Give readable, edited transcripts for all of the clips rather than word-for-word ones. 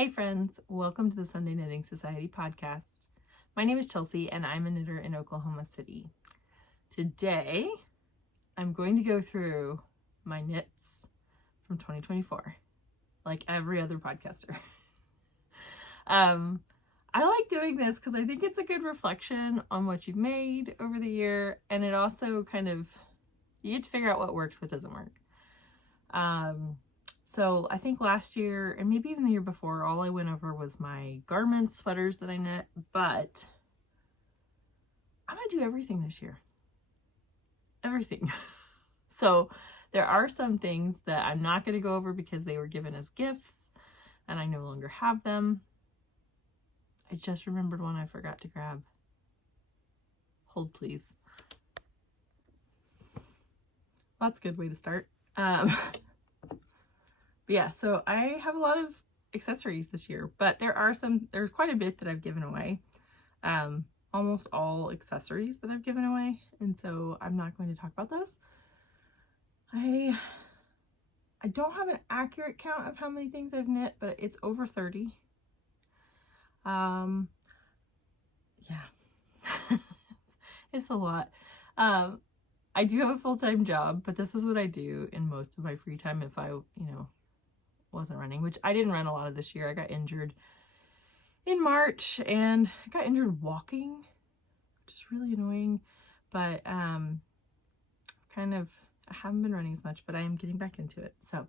Hey friends, welcome to the Sunday Knitting Society podcast. My name is Chelsea and I'm a knitter in Oklahoma City. Today, I'm going to go through my knits from 2024, like every other podcaster. I like doing this because I think it's a good reflection on what you've made over the year, and it also kind of, you get to figure out what works, what doesn't work. So I think last year, and maybe even the year before, all I went over was my garments, sweaters that I knit, but I'm going to do everything this year. Everything. So there are some things that I'm not going to go over because they were given as gifts and I no longer have them. I just remembered one I forgot to grab. Hold please. That's a good way to start. Yeah, so I have a lot of accessories this year, but there's quite a bit that I've given away. Almost all accessories that I've given away, and so I'm not going to talk about those. I don't have an accurate count of how many things I've knit, but it's over 30. Yeah. It's a lot. I do have a full-time job, but this is what I do in most of my free time if I, wasn't running, which I didn't run a lot of this year. I got injured in March and I got injured walking, which is really annoying, but I haven't been running as much, but I am getting back into it. So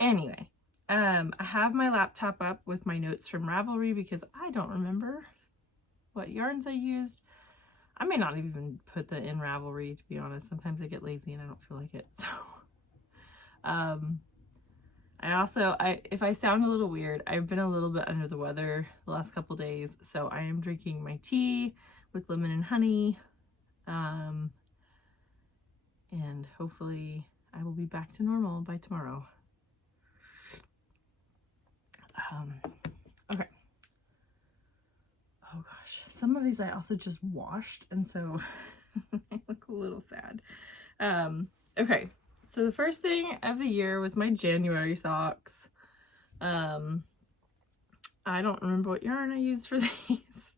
anyway, I have my laptop up with my notes from Ravelry because I don't remember what yarns I used. I may not even put that in Ravelry, to be honest. Sometimes I get lazy and I don't feel like it. So if I sound a little weird, I've been a little bit under the weather the last couple days, so I am drinking my tea with lemon and honey, and hopefully I will be back to normal by tomorrow. Okay. Oh gosh, some of these I also just washed, and so I look a little sad. Okay. So the first thing of the year was my January socks. I don't remember what yarn I used for these.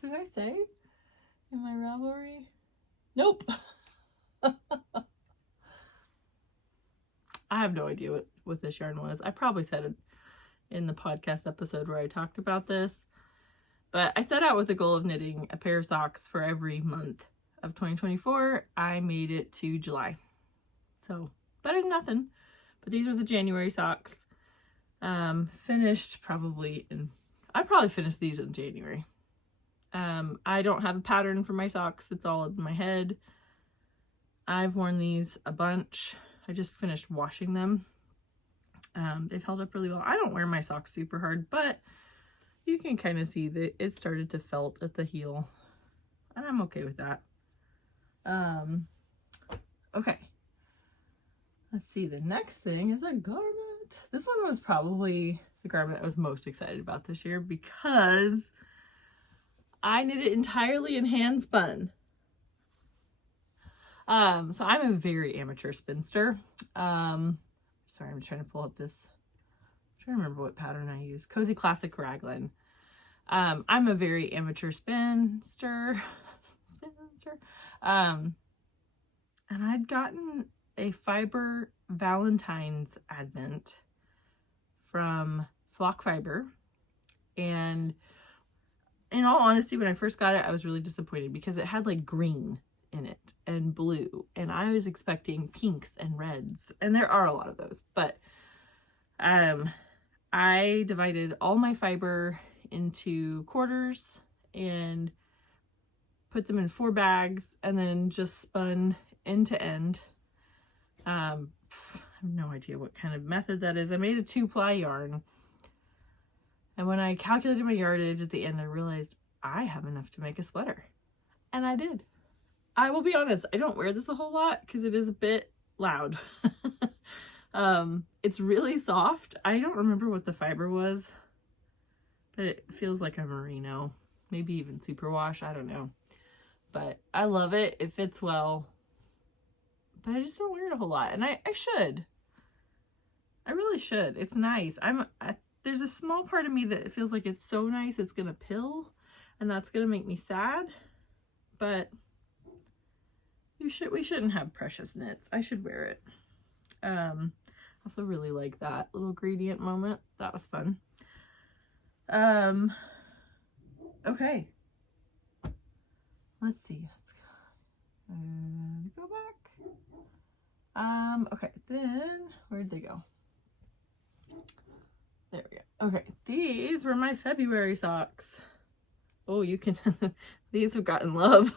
Did I say in my Ravelry? Nope. I have no idea what this yarn was. I probably said it in the podcast episode where I talked about this. But I set out with the goal of knitting a pair of socks for every month of 2024. I made it to July. So better than nothing. But these were the January socks. Finished I probably finished these in January. I don't have a pattern for my socks. It's all in my head. I've worn these a bunch. I just finished washing them. They've held up really well. I don't wear my socks super hard, but you can kind of see that it started to felt at the heel. And I'm okay with that. Okay. Let's see, the next thing is a garment. This one was probably the garment I was most excited about this year because I knit it entirely in hand spun. So I'm a very amateur spinster. Sorry, I'm trying to pull up this. I'm trying to remember what pattern I use. Cozy Classic Raglan. I'm a very amateur spinster. And I'd gotten a fiber Valentine's advent from Flock Fiber, and in all honesty, when I first got it, I was really disappointed because it had like green in it and blue, and I was expecting pinks and reds, and there are a lot of those, but I divided all my fiber into quarters and put them in 4 bags and then just spun end to end. I have no idea what kind of method that is. I made a 2-ply yarn, and when I calculated my yardage at the end, I realized I have enough to make a sweater, and I did. I will be honest, I don't wear this a whole lot because it is a bit loud. It's really soft. I don't remember what the fiber was, but it feels like a merino, maybe even superwash, I don't know, but I love it. It fits well. But I just don't wear it a whole lot, and I should. I really should. It's nice. There's there's a small part of me that feels like it's so nice it's gonna pill, and that's gonna make me sad. But we shouldn't have precious knits. I should wear it. Also really like that little gradient moment. That was fun. Okay. Let's see. Let's go back. Okay, then where'd they go? There we go. Okay, these were my February socks. Oh, you can these have gotten love.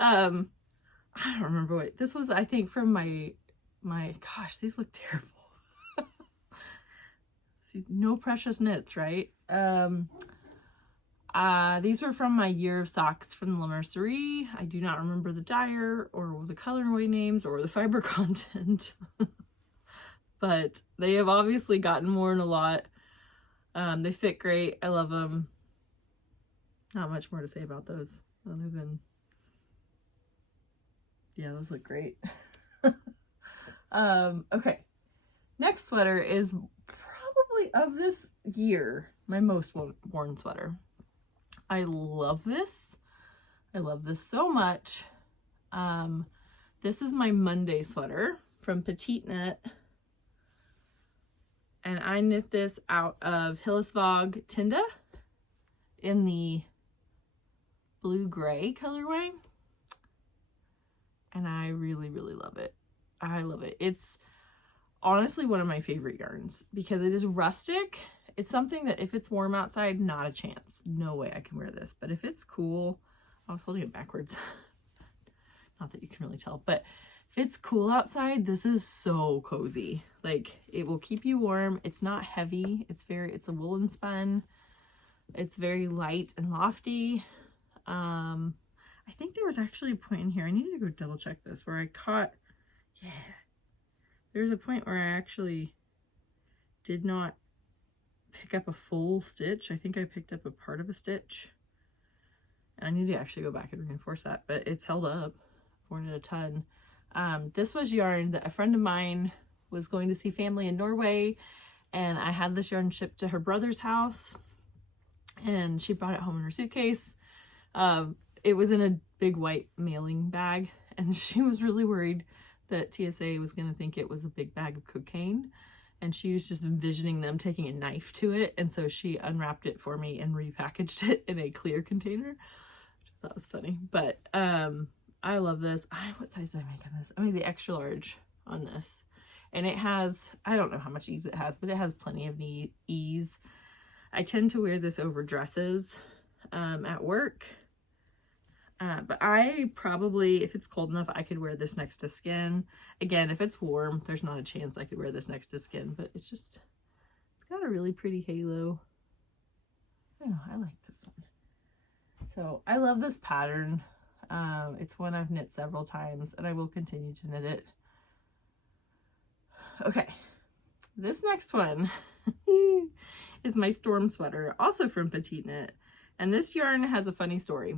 I don't remember what this was. I think from my gosh, these look terrible. See, no precious knits, right? These were from my year of socks from the Mercerie. I do not remember the dyer or the colorway names or the fiber content. But they have obviously gotten worn a lot. They fit great. I love them. Not much more to say about those other than, yeah, those look great. Okay. Next sweater is probably of this year my most worn sweater. I love this. I love this so much. This is my Monday sweater from PetiteKnit. And I knit this out of Hillesvåg Tinda in the blue-gray colorway. And I really, really love it. I love it. It's honestly one of my favorite yarns because it is rustic. It's something that if it's warm outside, not a chance. No way I can wear this. But if it's cool, I was holding it backwards. Not that you can really tell, but if it's cool outside, this is so cozy. Like, it will keep you warm. It's not heavy. It's a woolen spun. It's very light and lofty. I think there was actually a point in here, I needed to go double check this, where I caught, yeah, there's a point where I actually did not pick up a full stitch. I think I picked up a part of a stitch. And I need to actually go back and reinforce that, but it's held up. I've worn it a ton. This was yarn that a friend of mine was going to see family in Norway, and I had this yarn shipped to her brother's house, and she brought it home in her suitcase. It was in a big white mailing bag, and she was really worried that TSA was going to think it was a big bag of cocaine, and she was just envisioning them taking a knife to it, and so she unwrapped it for me and repackaged it in a clear container, which I thought was funny. But I love this. What size did I make on this? I made the extra large on this, and it has, I don't know how much ease it has, but it has plenty of ease. I tend to wear this over dresses at work. But I probably, if it's cold enough, I could wear this next to skin. Again, if it's warm, there's not a chance I could wear this next to skin, but it's got a really pretty halo. Oh, I like this one. So I love this pattern. It's one I've knit several times, and I will continue to knit it. Okay, this next one is my storm sweater, also from PetiteKnit, and this yarn has a funny story.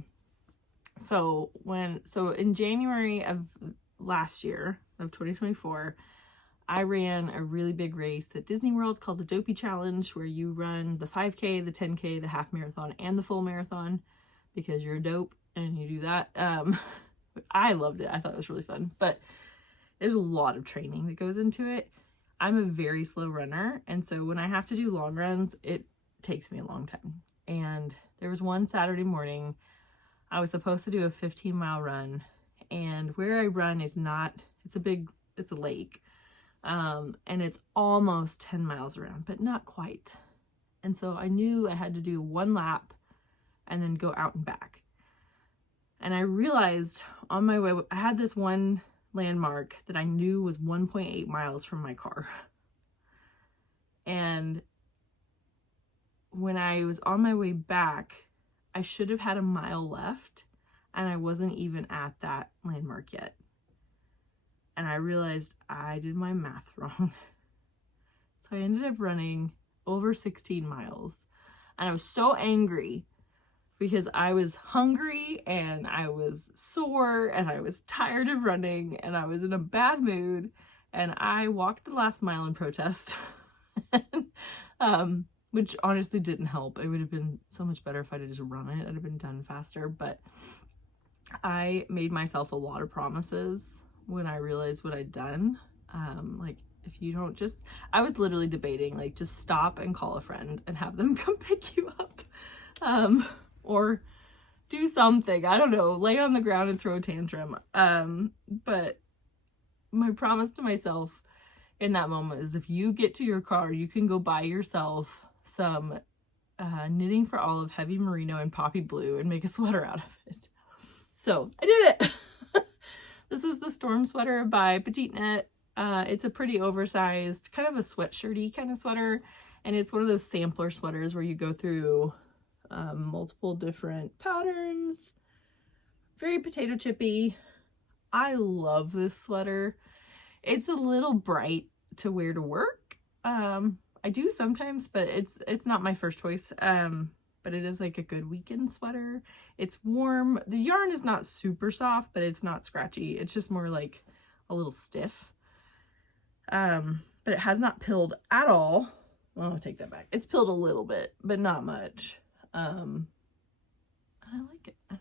So in January of last year, of 2024, I ran a really big race at Disney World called the Dopey Challenge, where you run the 5K, the 10K, the half marathon, and the full marathon because you're a dope and you do that. I loved it. I thought it was really fun, but there's a lot of training that goes into it. I'm a very slow runner, and so when I have to do long runs, it takes me a long time. And there was one Saturday morning I was supposed to do a 15-mile run, and where I run is not, it's a lake, and it's almost 10 miles around, but not quite. And so I knew I had to do one lap and then go out and back. And I realized on my way, I had this one landmark that I knew was 1.8 miles from my car. And when I was on my way back, I should have had a mile left, and I wasn't even at that landmark yet. And I realized I did my math wrong. So I ended up running over 16 miles. And I was so angry because I was hungry and I was sore and I was tired of running and I was in a bad mood. And I walked the last mile in protest. which honestly didn't help. It would have been so much better if I'd have just run it. I'd have been done faster, but I made myself a lot of promises when I realized what I'd done. Like, if you don't just, I was literally debating, like, just stop and call a friend and have them come pick you up. Or do something, I don't know, lay on the ground and throw a tantrum. But my promise to myself in that moment is, if you get to your car, you can go buy yourself some Knitting for Olive heavy merino and poppy blue and make a sweater out of it. So I did it. This is the Storm sweater by PetiteKnit. It's a pretty oversized, kind of a sweatshirty kind of sweater, and it's one of those sampler sweaters where you go through multiple different patterns. Very potato chippy. I love this sweater. It's a little bright to wear to work. I do sometimes, but it's not my first choice. But it is like a good weekend sweater. It's warm. The yarn is not super soft, but it's not scratchy. It's just more like a little stiff. But it has not pilled at all. Well, I'll take that back. It's pilled a little bit, but not much. I like it. I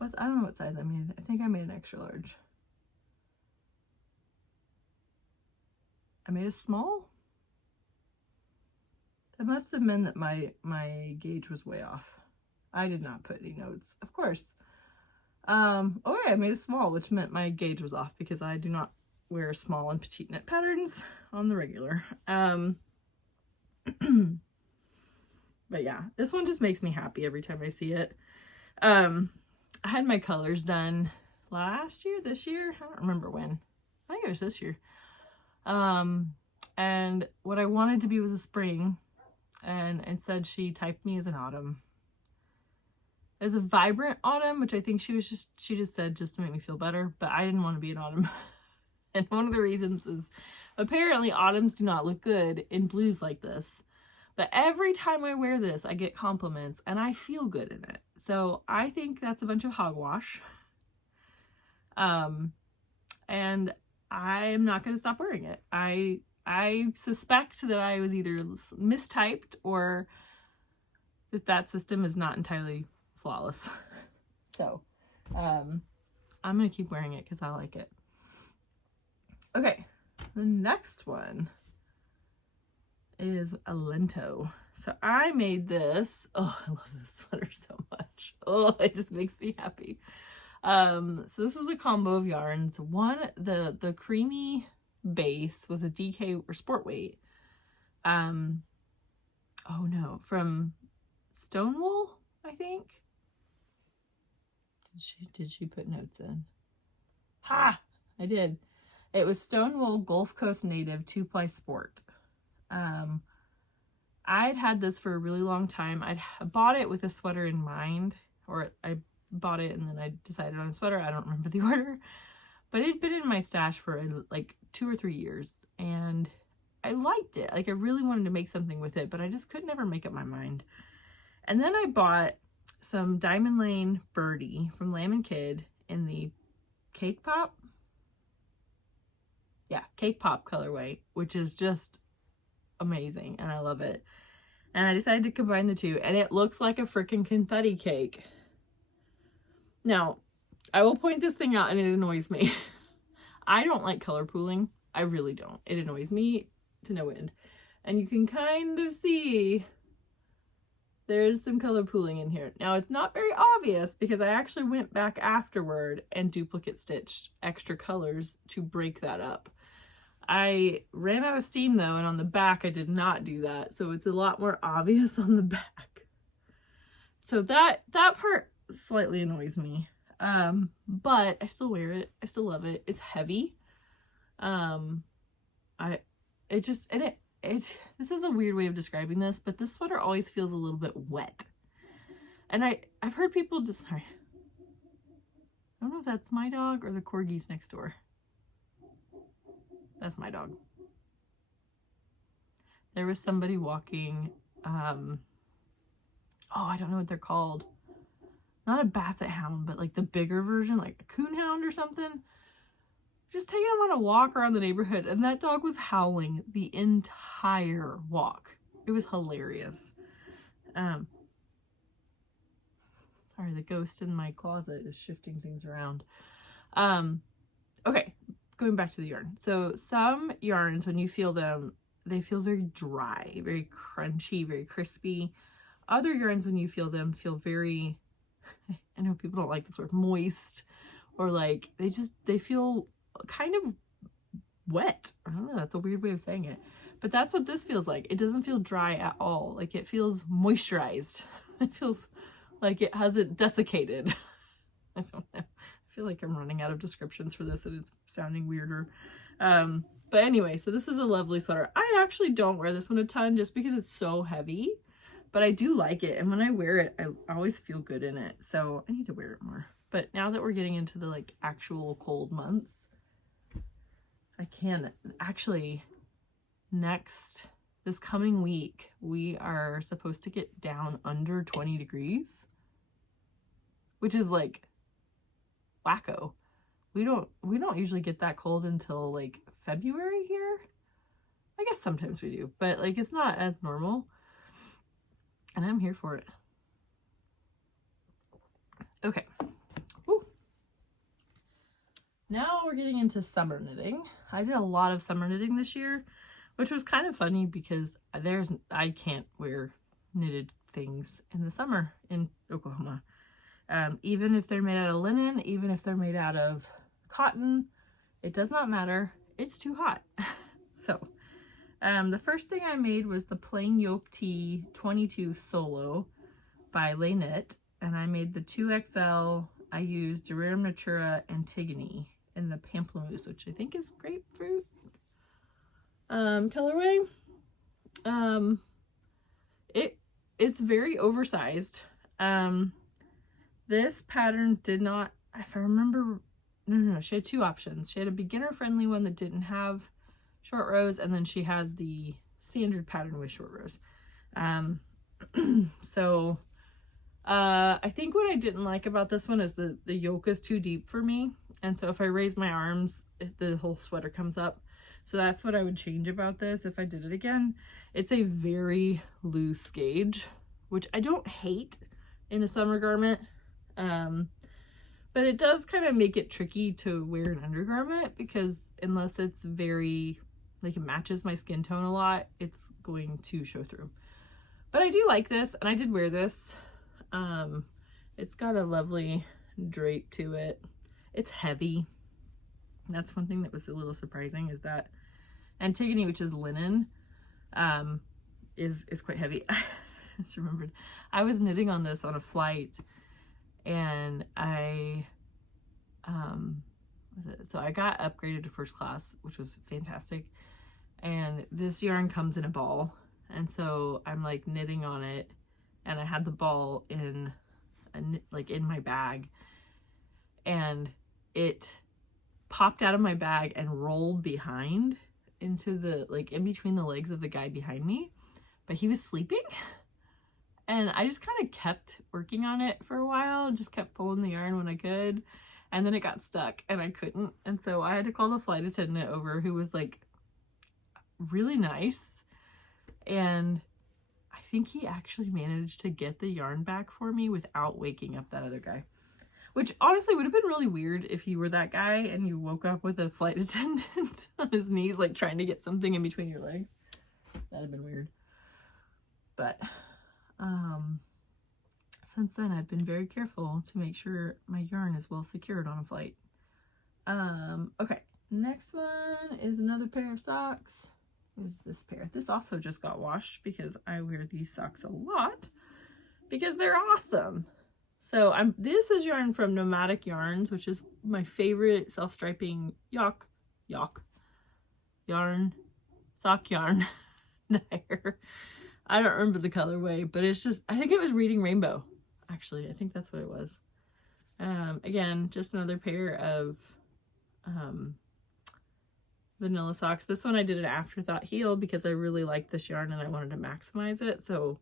don't know what size I made. I think I made an extra large. I made a small. It must have been that my gauge was way off. I did not put any notes, of course. Oh yeah, I made a small, which meant my gauge was off because I do not wear small and PetiteKnit patterns on the regular. But yeah, this one just makes me happy every time I see it. I had my colors done last year, this year, I don't remember when. I think it was this year. And what I wanted to be was a spring, and instead she typed me as an autumn. As a vibrant autumn, which I think she just said just to make me feel better, but I didn't want to be an autumn. And one of the reasons is apparently autumns do not look good in blues like this. But every time I wear this, I get compliments and I feel good in it. So I think that's a bunch of hogwash. And I'm not going to stop wearing it. I suspect that I was either mistyped or that system is not entirely flawless. So I'm going to keep wearing it because I like it. Okay, the next one is a Lento. So I made this. Oh, I love this sweater so much. Oh, it just makes me happy. So this was a combo of yarns. One, the creamy base was a DK or sport weight. Oh no, from Stonewool, I think. Did she put notes in? Ha! I did. It was Stonewool Gulf Coast Native 2-ply sport. I'd had this for a really long time. I bought it with a sweater in mind, or I bought it and then I decided on a sweater. I don't remember the order, but it'd been in my stash for like 2 or 3 years and I liked it. Like, I really wanted to make something with it, but I just could never make up my mind. And then I bought some Diamond Lane Birdie from Lamb & Kid in the Cake Pop. Yeah, Cake Pop colorway, which is just amazing and I love it. And I decided to combine the two and it looks like a freaking confetti cake. Now, I will point this thing out and it annoys me. I don't like color pooling. I really don't. It annoys me to no end. And you can kind of see there's some color pooling in here. Now, it's not very obvious because I actually went back afterward and duplicate stitched extra colors to break that up. I ran out of steam though, and on the back I did not do that, so it's a lot more obvious on the back. So that part slightly annoys me, but I still wear it. I still love it. It's heavy. This is a weird way of describing this, but this sweater always feels a little bit wet. And I've heard people just, sorry, I don't know if that's my dog or the corgis next door. That's my dog. There was somebody walking, oh, I don't know what they're called. Not a basset hound, but like the bigger version, like a coon hound or something. Just taking him on a walk around the neighborhood, and that dog was howling the entire walk. It was hilarious. Sorry, the ghost in my closet is shifting things around. Okay, going back to the yarn. So some yarns, when you feel them, they feel very dry, very crunchy, very crispy. Other yarns, when you feel them, feel very, I know people don't like this word, moist, or like they feel kind of wet. I don't know, that's a weird way of saying it. But that's what this feels like. It doesn't feel dry at all. Like it feels moisturized. It feels like it hasn't desiccated. I don't know. I feel like I'm running out of descriptions for this and it's sounding weirder. But anyway, so this is a lovely sweater. I actually don't wear this one a ton just because it's so heavy, but I do like it. And when I wear it, I always feel good in it. So I need to wear it more. But now that we're getting into the like actual cold months, I can actually this coming week, we are supposed to get down under 20 degrees, which is like wacko. We don't usually get that cold until like February here. I guess sometimes we do, but like it's not as normal. And I'm here for it. Okay. Woo. Now we're getting into summer knitting. I did a lot of summer knitting this year, which was kind of funny because I can't wear knitted things in the summer in Oklahoma. Even if they're made out of linen, even if they're made out of cotton, it does not matter. It's too hot. So the first thing I made was the plain yoke tee 22 solo by PetiteKnit, and I made the 2XL. I used Durera Matura Antigone in the pamplemousse, which I think is grapefruit colorway. It's very oversized. This pattern did not, if I remember, no, she had two options. She had a beginner friendly one that didn't have short rows, and then she had the standard pattern with short rows. So I think what I didn't like about this one is the yoke is too deep for me, and so if I raise my arms, the whole sweater comes up. So that's what I would change about this if I did it again. It's a very loose gauge, which I don't hate in a summer garment. But it does kind of make it tricky to wear an undergarment because unless it's very, like it matches my skin tone a lot, it's going to show through. But I do like this, and I did wear this. It's got a lovely drape to it. It's heavy. That's one thing that was a little surprising, is that Antigone, which is linen, is quite heavy. I just remembered I was knitting on this on a flight, and so I got upgraded to first class, which was fantastic. And this yarn comes in a ball, and so I'm like knitting on it, and I had the ball in my bag, and it popped out of my bag and rolled behind into the, like, in between the legs of the guy behind me, but he was sleeping. And I just kind of kept working on it for a while and just kept pulling the yarn when I could. And then it got stuck and I couldn't. And so I had to call the flight attendant over, who was like really nice. And I think he actually managed to get the yarn back for me without waking up that other guy. Which honestly would have been really weird if you were that guy and you woke up with a flight attendant on his knees, like trying to get something in between your legs. That'd have been weird. But since then I've been very careful to make sure my yarn is well secured on a flight. Okay, next one is another pair of socks. Is this pair. This also just got washed because I wear these socks a lot because they're awesome. So this is yarn from Nomadic Yarns, which is my favorite self-striping sock yarn there. I don't remember the colorway, but it's just, I think it was Reading Rainbow. Actually, I think that's what it was. Again, just another pair of vanilla socks. This one I did an afterthought heel because I really liked this yarn and I wanted to maximize it, so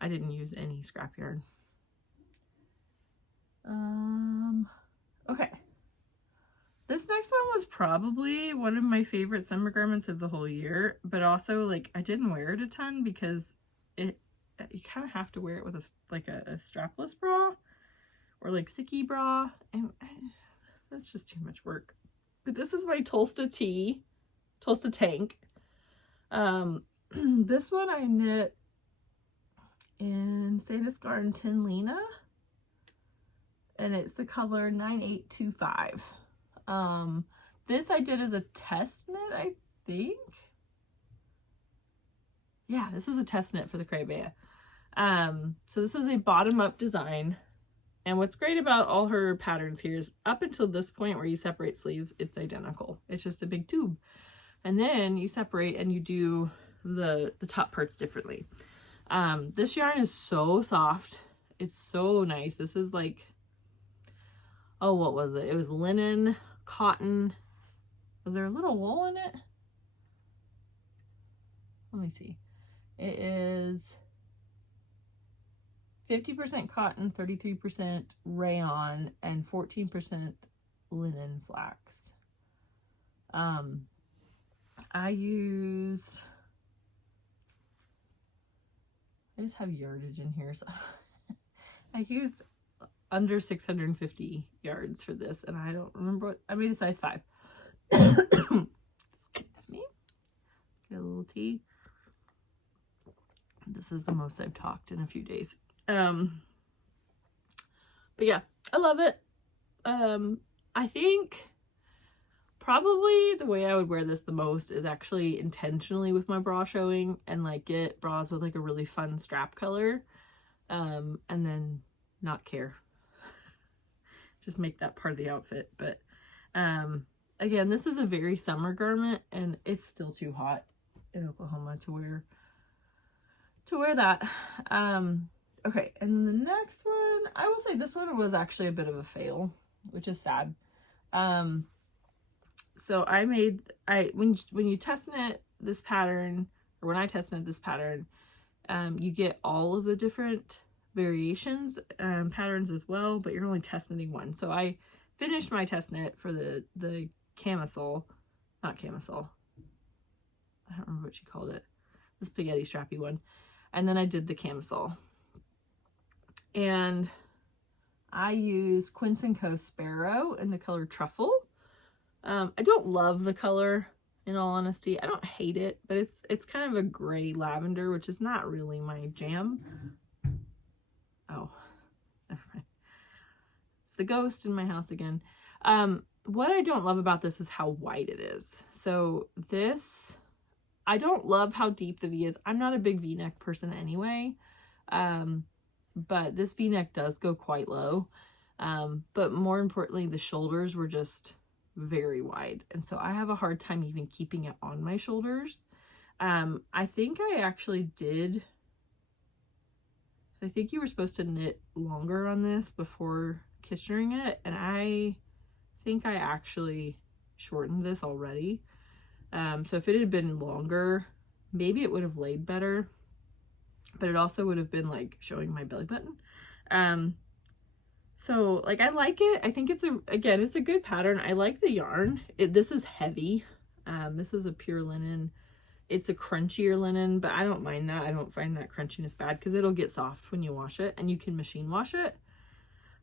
I didn't use any scrap yarn. Okay. This next one was probably one of my favorite summer garments of the whole year, but also like I didn't wear it a ton because you kind of have to wear it with a strapless bra or like sticky bra, and that's just too much work. But this is my Tolsta tank. This one I knit in Sanduscar and Tin Lena, and it's the color 9825. This I did as a test knit, I think. Yeah, this was a test knit for the Craybear. So this is a bottom-up design. And what's great about all her patterns here is up until this point where you separate sleeves, it's identical. It's just a big tube. And then you separate and you do the top parts differently. This yarn is so soft. It's so nice. This is like, oh, what was it? It was linen, cotton. Was there a little wool in it? Let me see. It is 50% cotton, 33% rayon, and 14% linen flax. I just have yardage in here, so I used under 650 yards for this, and I don't remember what I made. A size 5. Excuse me. Get a little tea. This is the most I've talked in a few days. But yeah, I love it. I think probably the way I would wear this the most is actually intentionally with my bra showing, and like get bras with like a really fun strap color, and then not care. Just make that part of the outfit. But again, this is a very summer garment, and it's still too hot in Oklahoma to wear that. Okay, and then the next one, I will say this one was actually a bit of a fail, which is sad. So when you test knit this pattern, or when I test knit this pattern, you get all of the different variations, patterns as well, but you're only test knitting one. So I finished my test knit for the camisole, not camisole. I don't remember what she called it. The spaghetti strappy one. And then I did the camisole. And I use Quince & Co. Sparrow in the color Truffle. I don't love the color, in all honesty. I don't hate it, but it's kind of a gray lavender, which is not really my jam. Oh, never mind. It's the ghost in my house again. What I don't love about this is how wide it is. So this, I don't love how deep the V is. I'm not a big V-neck person anyway. But this V-neck does go quite low. But more importantly, the shoulders were just very wide. And so I have a hard time even keeping it on my shoulders. I think I actually did. I think you were supposed to knit longer on this before Kitchening it. And I think I actually shortened this already. So if it had been longer, maybe it would have laid better. But it also would have been like showing my belly button. So like I like it. I think it's a good pattern. I like the yarn. This is heavy. This is a pure linen. It's a crunchier linen, but I don't mind that. I don't find that crunchiness bad because it'll get soft when you wash it, and you can machine wash it.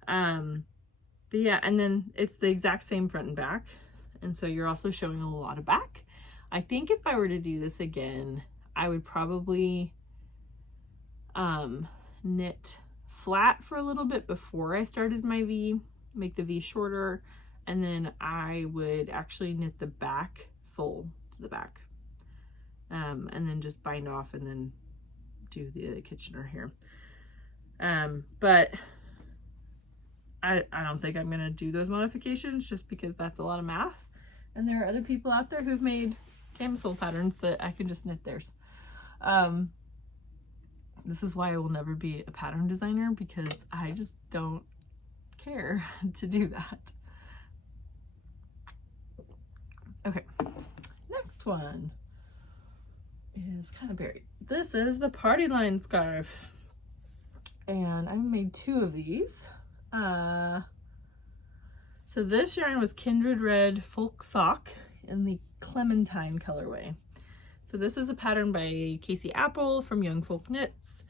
But yeah, and then it's the exact same front and back. And so you're also showing a lot of back. I think if I were to do this again, I would probably knit flat for a little bit before I started my V, make the V shorter, and then I would actually knit the back full to the back, and then just bind off and then do the Kitchener here. But I don't think I'm gonna do those modifications just because that's a lot of math, and there are other people out there who've made camisole patterns that I can just knit theirs. This is why I will never be a pattern designer, because I just don't care to do that. Okay, next one is kind of buried. This is the party line scarf, and I made 2 of these. So this yarn was Kindred Red Folk Sock in the Clementine colorway. So this is a pattern by Kaci Apple from Young Folk Knits.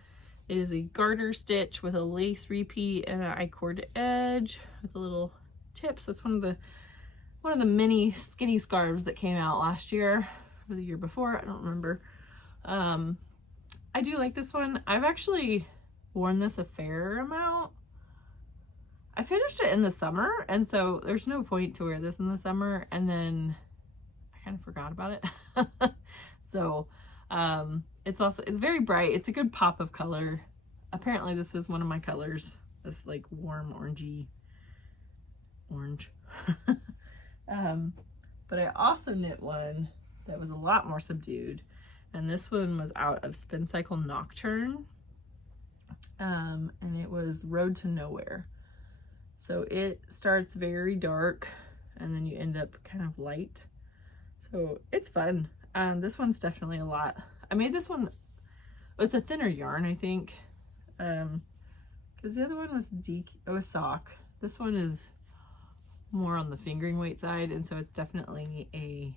It is a garter stitch with a lace repeat and an I-cord edge with a little tip. So it's one of the mini skinny scarves that came out last year or the year before. I don't remember. I do like this one. I've actually worn this a fair amount. I finished it in the summer, and so there's no point to wear this in the summer, and then I kind of forgot about it. So it's very bright. It's a good pop of color. Apparently this is one of my colors, this like warm orangey orange. But I also knit one that was a lot more subdued, and this one was out of Spin Cycle Nocturne, and it was Road to Nowhere. So it starts very dark and then you end up kind of light. So it's fun. This one's definitely a lot. I made this one, it's a thinner yarn, I think. Because the other one was sock. This one is more on the fingering weight side, and so it's definitely a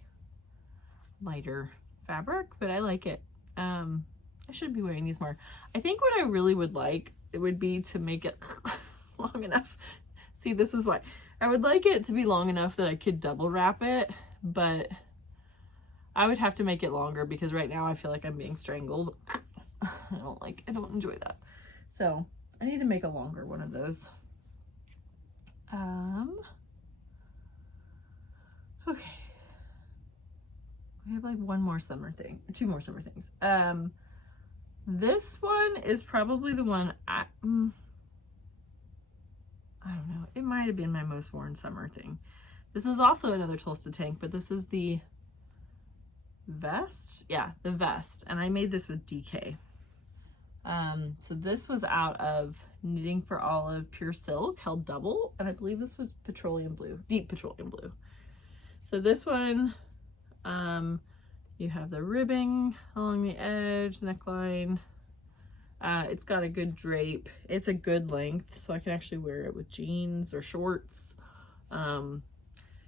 lighter fabric, but I like it. I should be wearing these more. I think what I really would like, it would be to make it long enough. See, this is why. I would like it to be long enough that I could double wrap it, but I would have to make it longer because right now I feel like I'm being strangled. I don't enjoy that. So I need to make a longer one of those. Okay. We have like one more summer thing, two more summer things. This one is probably the one I don't know. It might have been my most worn summer thing. This is also another Tolsta tank, but this is the vest. Yeah, the vest. And I made this with DK. So this was out of Knitting for Olive Pure Silk, held double. And I believe this was petroleum blue, deep petroleum blue. So this one, you have the ribbing along the edge, neckline. It's got a good drape. It's a good length, so I can actually wear it with jeans or shorts.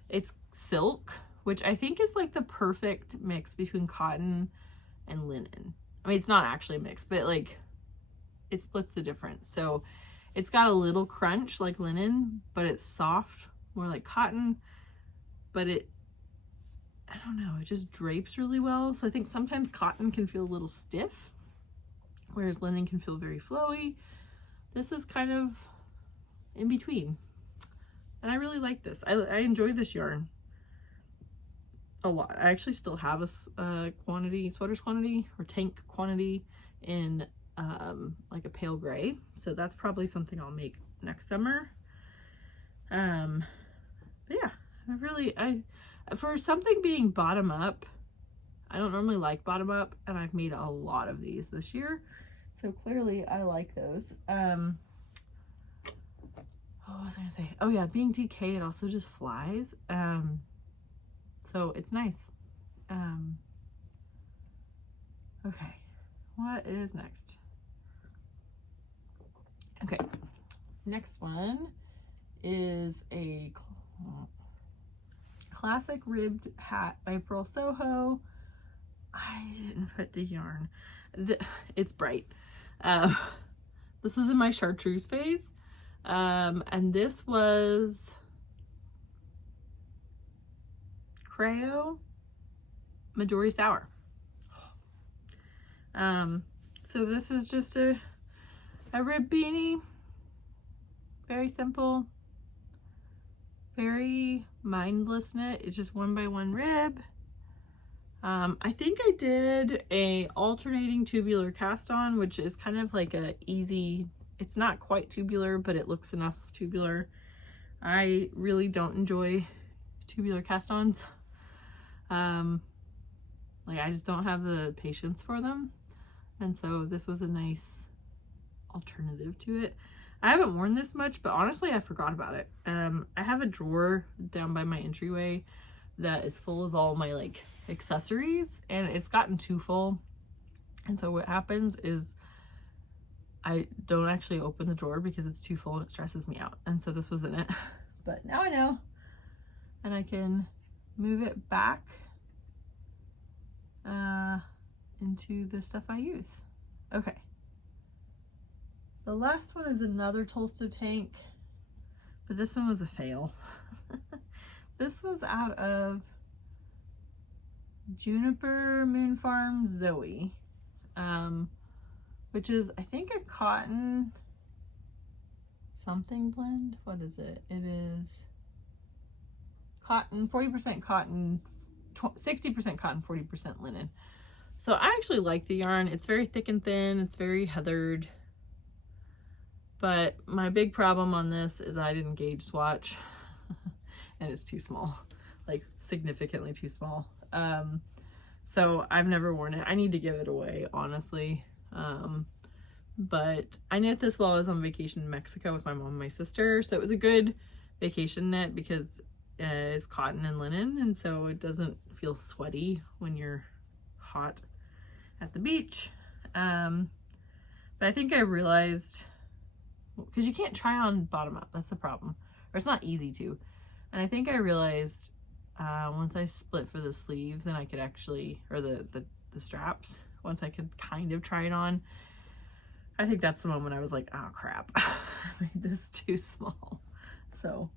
It's silk, which I think is like the perfect mix between cotton and linen. I mean, it's not actually a mix, but like it splits the difference. So it's got a little crunch like linen, but it's soft, more like cotton, but I don't know, it just drapes really well. So I think sometimes cotton can feel a little stiff, whereas linen can feel very flowy. This is kind of in between. And I really like this. I enjoy this yarn a lot. I actually still have a sweaters quantity or tank quantity in like a pale gray. So that's probably something I'll make next summer. But yeah, for something being bottom up, I don't normally like bottom up, and I've made a lot of these this year. So clearly I like those. What was I gonna say? Oh yeah, being DK, it also just flies. So it's nice. Okay, what is next? Okay, next one is a classic ribbed hat by PurlSoho. I didn't put the yarn. It's bright. This was in my chartreuse phase. And this was Creo Midori Sour. So this is just a rib beanie. Very simple. Very mindless knit. It's just 1x1 rib. I think I did a alternating tubular cast on, which is kind of like a easy, it's not quite tubular, but it looks enough tubular. I really don't enjoy tubular cast ons. Like I just don't have the patience for them. And so this was a nice alternative to it. I haven't worn this much, but honestly, I forgot about it. I have a drawer down by my entryway that is full of all my like accessories, and it's gotten too full. And so what happens is I don't actually open the drawer because it's too full and it stresses me out. And so this was in it. but now I know, and I can move it back into the stuff I use. Okay. The last one is another Tolsta tank, but this one was a fail. This was out of Juniper Moon Farm Zoe, which is, I think, a cotton something blend. What is it? It is cotton, 40% cotton, 60% cotton, 40% linen. So I actually like the yarn. It's very thick and thin. It's very heathered. But my big problem on this is I didn't gauge swatch and it's too small, like significantly too small. So I've never worn it. I need to give it away, honestly. But I knit this while I was on vacation in Mexico with my mom and my sister. So it was a good vacation knit because it's cotton and linen, and so it doesn't feel sweaty when you're hot at the beach. But I think I realized, because you can't try on bottom up, that's the problem, or it's not easy to. And I think I realized once I split for the sleeves and I could actually, or the straps, once I could kind of try it on, I think that's the moment I was like, oh crap, I made this too small. So,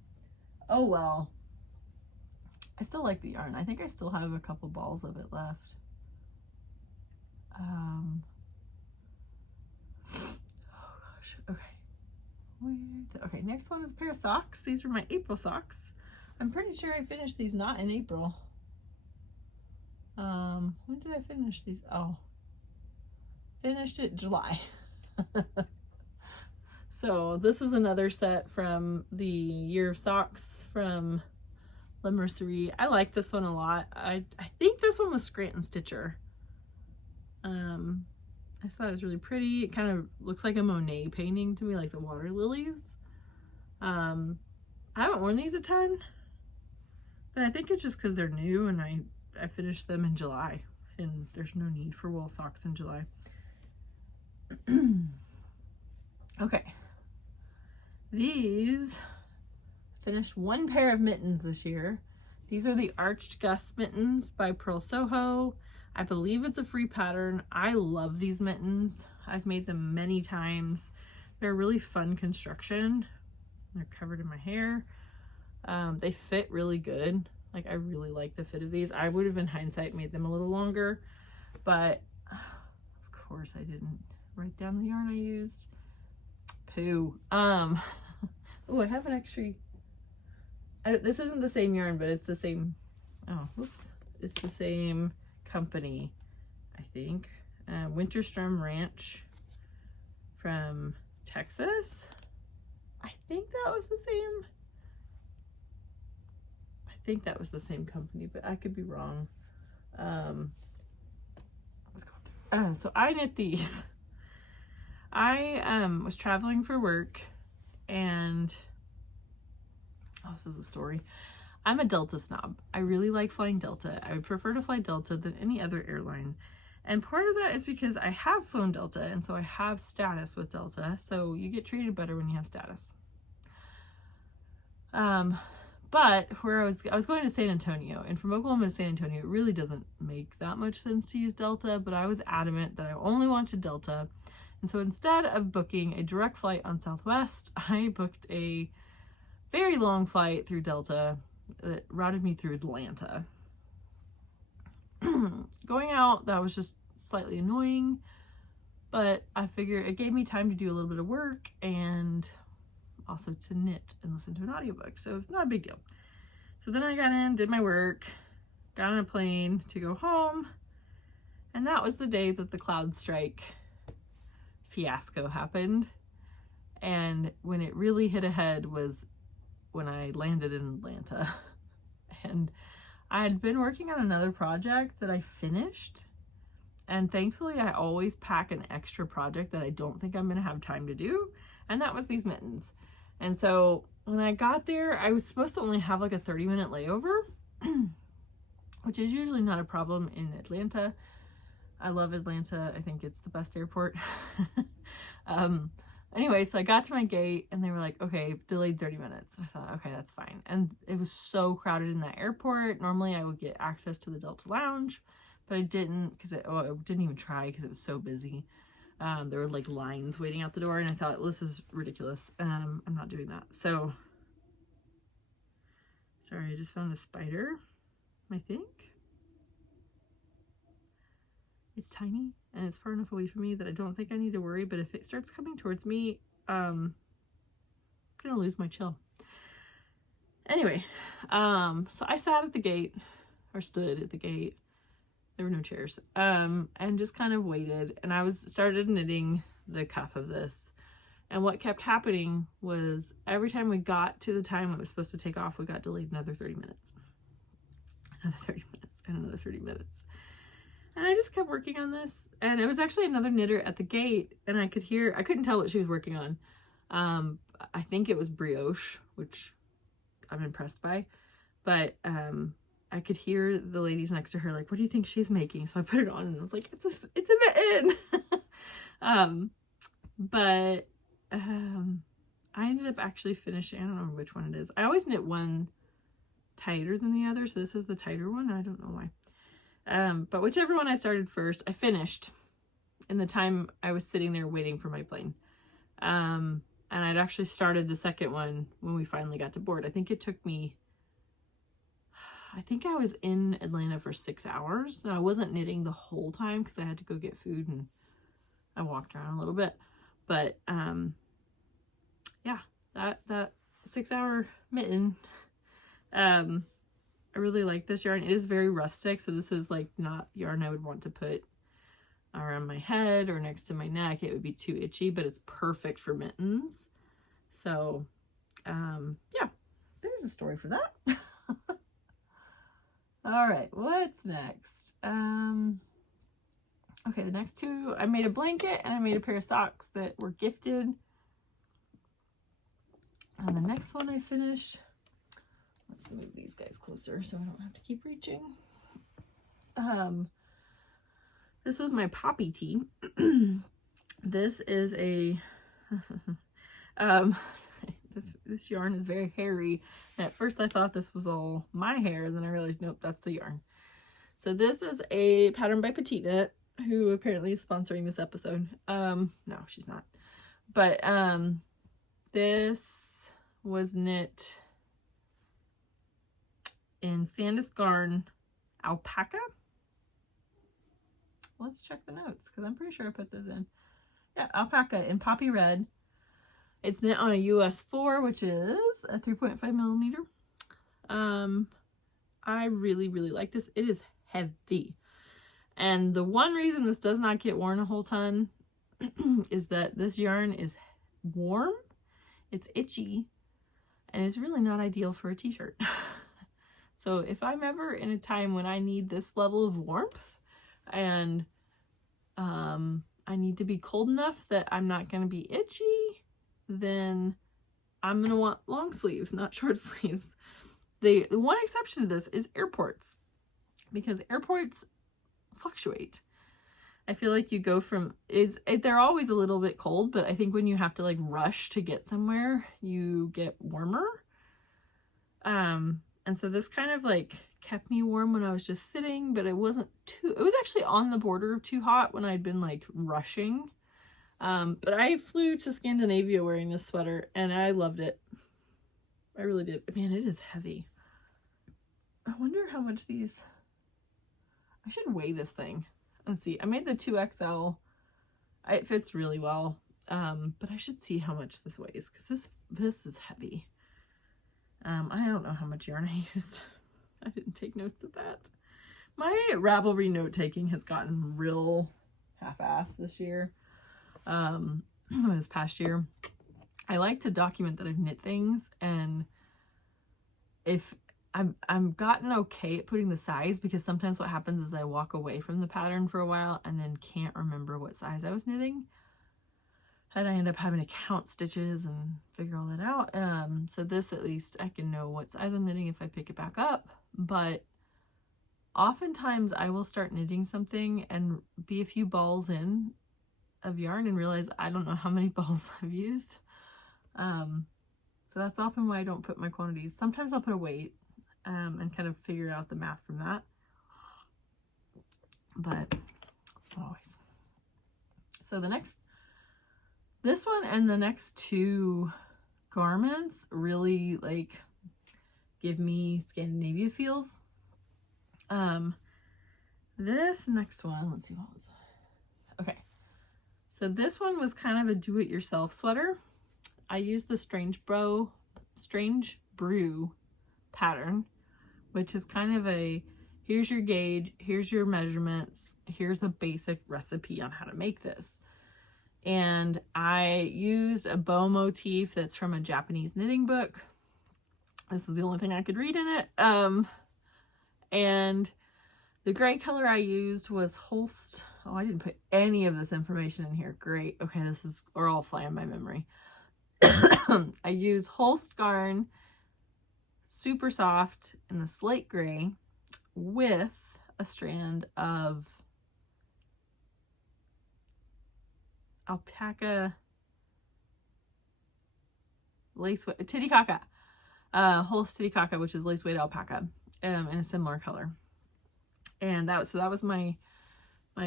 oh well. I still like the yarn. I think I still have a couple balls of it left. Oh gosh, okay. Okay, next one is a pair of socks. These were my April socks. I'm pretty sure I finished these not in April. When did I finish these? Oh, finished it July. So this was another set from the Year of Socks from La Mercerie. I like this one a lot. I think this one was Scranton Stitcher. I just thought it was really pretty. It kind of looks like a Monet painting to me, like the water lilies. I haven't worn these a ton, but I think it's just because they're new and I finished them in July, and there's no need for wool socks in July. Okay, these finished one pair of mittens this year. These are the Arched Gust mittens by PurlSoho. I believe it's a free pattern. I love these mittens. I've made them many times. They're really fun construction. They're covered in my hair. They fit really good. Like, I really like the fit of these. I would have in hindsight made them a little longer, but of course I didn't write down the yarn I used. Poo. Oh, I haven't actually, this isn't the same yarn, but it's the same, oh, whoops. It's the same company, I think. Winterstrom Ranch from Texas. I think that was the same. I think that was the same company, but I could be wrong. So I knit these. I was traveling for work, and oh, this is a story. I'm a Delta snob. I really like flying Delta. I would prefer to fly Delta than any other airline. And part of that is because I have flown Delta, and so I have status with Delta. So you get treated better when you have status. But where I was going to San Antonio, and from Oklahoma to San Antonio, it really doesn't make that much sense to use Delta, but I was adamant that I only wanted Delta. And so instead of booking a direct flight on Southwest, I booked a very long flight through Delta that routed me through Atlanta. Going out, that was just slightly annoying, but I figured it gave me time to do a little bit of work and also to knit and listen to an audiobook, so not a big deal. So then I got in, did my work, got on a plane to go home, and that was the day that the cloud strike fiasco happened. And when it really hit ahead was when I landed in Atlanta. And I had been working on another project that I finished, and thankfully I always pack an extra project that I don't think I'm gonna have time to do, and that was these mittens. And so when I got there, I was supposed to only have like a 30-minute layover, which is usually not a problem in Atlanta. I love Atlanta. I think it's the best airport. Anyway, so I got to my gate and they were like, okay, delayed 30 minutes. And I thought, okay, that's fine. And it was so crowded in that airport. Normally I would get access to the Delta Lounge, but I didn't because I didn't even try because it was so busy. There were like lines waiting out the door and I thought, well, this is ridiculous. I'm not doing that. So, sorry, I just found a spider, I think. It's tiny and it's far enough away from me that I don't think I need to worry, but if it starts coming towards me, I'm gonna lose my chill. Anyway, so I sat at the gate, or stood at the gate. There were no chairs, and just kind of waited, and I started knitting the cuff of this. And what kept happening was every time we got to the time it was supposed to take off, we got delayed another 30 minutes. Another 30 minutes, and another 30 minutes. And I just kept working on this. And it was actually another knitter at the gate, and I couldn't tell what she was working on. I think it was brioche, which I'm impressed by. But I could hear the ladies next to her like, what do you think she's making? So I put it on and I was like, it's a mitten. But I ended up actually finishing, I don't know which one it is. I always knit one tighter than the other, so this is the tighter one. I don't know why. But whichever one I started first, I finished in the time I was sitting there waiting for my plane. And I'd actually started the second one when we finally got to board. I think I was in Atlanta for 6 hours. And I wasn't knitting the whole time because I had to go get food and I walked around a little bit. But yeah, that 6 hour mitten, I really like this yarn. It is very rustic, so this is like not yarn I would want to put around my head or next to my neck. It would be too itchy, but it's perfect for mittens. So yeah, there's a story for that. All right, what's next? Okay, the next two, I made a blanket and I made a pair of socks that were gifted. And the next one I finished, let's move these guys closer so I don't have to keep reaching. This was my poppy tee. This is a, this yarn is very hairy. And at first I thought this was all my hair, and then I realized, nope, that's the yarn. So this is a pattern by PetiteKnit, who apparently is sponsoring this episode. No, she's not. But this was knit in Candice Garn Alpaca. Let's check the notes because I'm pretty sure I put those in. Yeah, Alpaca in Poppy Red. It's knit on a US 4, which is a 3.5 millimeter. I really, really like this. It is heavy. And the one reason this does not get worn a whole ton is that this yarn is warm, it's itchy, and it's really not ideal for a t-shirt. So if I'm ever in a time when I need this level of warmth and I need to be cold enough that I'm not going to be itchy, then I'm going to want long sleeves, not short sleeves. The one exception to this is airports, because airports fluctuate. I feel like you go from, they're always a little bit cold, but I think when you have to like rush to get somewhere, you get warmer. And so this kind of like kept me warm when I was just sitting, but it wasn't too, it was actually on the border of too hot when I'd been like rushing. But I flew to Scandinavia wearing this sweater and I loved it. I really did. Man, it is heavy. I wonder how much these, I should weigh this thing. Let's see. I made the 2XL. It fits really well. But I should see how much this weighs because this is heavy. I don't know how much yarn I used. I didn't take notes of that. My Ravelry note taking has gotten real half-assed this year. This past year. I like to document that I've knit things, and if I'm gotten okay at putting the size, because sometimes what happens is I walk away from the pattern for a while and then can't remember what size I was knitting. And I end up having to count stitches and figure all that out. So this, at least I can know what size I'm knitting if I pick it back up. But oftentimes I will start knitting something and be a few balls in of yarn and realize I don't know how many balls I've used. So that's often why I don't put my quantities. Sometimes I'll put a weight and kind of figure out the math from that. But always. So this one and the next two garments really like give me Scandinavia feels. This next one, let's see, what was it? Okay. So this one was kind of a do-it-yourself sweater. I used the Strange Brew pattern, which is kind of a, here's your gauge, here's your measurements, here's a basic recipe on how to make this. And I used a bow motif that's from a Japanese knitting book. This is the only thing I could read in it. And the gray color I used was Holst. Oh, I didn't put any of this information in here. Great. Okay, this is, or all fly in my memory. I use Holst yarn, super soft in the slate gray with a strand of alpaca lace weight, Titicaca, Holst Titicaca, which is lace weight alpaca, in a similar color. And that was my